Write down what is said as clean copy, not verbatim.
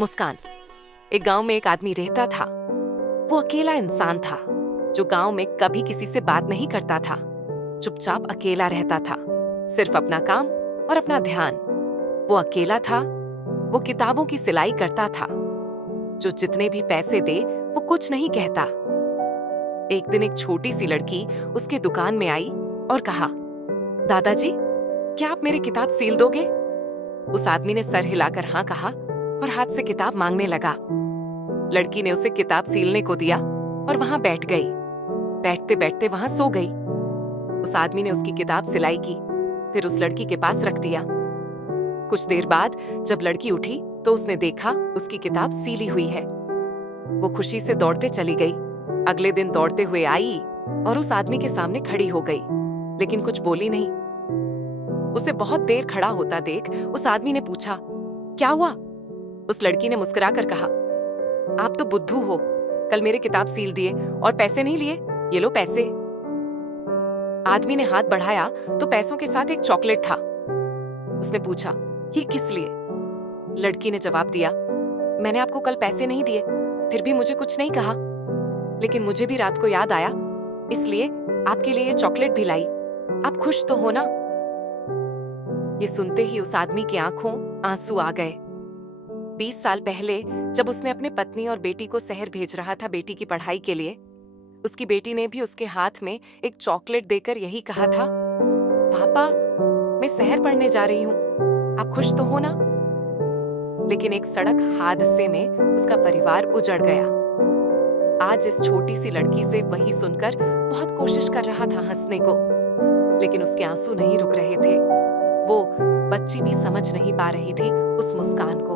मुस्कान। एक गांव में एक आदमी रहता था। वो अकेला इंसान था जो गांव में कभी किसी से बात नहीं करता था। चुपचाप अकेला रहता था, सिर्फ अपना काम और अपना ध्यान। वो अकेला था। वो किताबों की सिलाई करता था। जो जितने भी पैसे दे वो कुछ नहीं कहता। एक दिन एक छोटी सी लड़की उसके दुकान में आई और कहा, दादाजी, क्या आप मेरी किताब सील दोगे? उस आदमी ने सर हिलाकर हाँ कहा और हाथ से किताब मांगने लगा। लड़की ने उसे किताब सीलने को दिया और वहां बैठ गई। बैठते बैठते वहां सो गई। उस आदमी ने उसकी किताब सिलाई की, फिर उस लड़की के पास रख दिया। कुछ देर बाद जब लड़की उठी तो उसने देखा उसकी किताब सीली हुई है। वो खुशी से दौड़ते चली गई। अगले दिन दौड़ते हुए आई और उस आदमी के सामने खड़ी हो गई, लेकिन कुछ बोली नहीं। उसे बहुत देर खड़ा होता देख उस आदमी ने पूछा, क्या हुआ? उस लड़की ने मुस्कुराकर कहा, आप तो बुद्धू हो। कल मेरे किताब सील दिए और पैसे नहीं लिए। ये लो पैसे। आदमी ने हाथ बढ़ाया तो पैसों के साथ एक चॉकलेट था। उसने पूछा, ये किस लिए? लड़की ने जवाब दिया, मैंने आपको कल पैसे नहीं दिए, फिर भी मुझे कुछ नहीं कहा। लेकिन मुझे भी रात को याद आया, इसलिए आपके लिए ये चॉकलेट भी लाई। आप खुश तो हो ना? ये सुनते ही उस आदमी की आंखों आंसू आ गए। 20 साल पहले जब उसने अपने पत्नी और बेटी को शहर भेज रहा था बेटी की पढ़ाई के लिए, उसकी बेटी ने भी उसके हाथ में एक चॉकलेट देकर यही कहा था, पापा, मैं शहर पढ़ने जा रही हूँ, आप खुश तो हो ना? लेकिन एक सड़क हादसे में उसका परिवार उजड़ गया। आज इस छोटी सी लड़की से वही सुनकर बहुत कोशिश कर रहा था हंसने को, लेकिन उसके आंसू नहीं रुक रहे थे। वो बच्ची भी समझ नहीं पा रही थी उस मुस्कान को।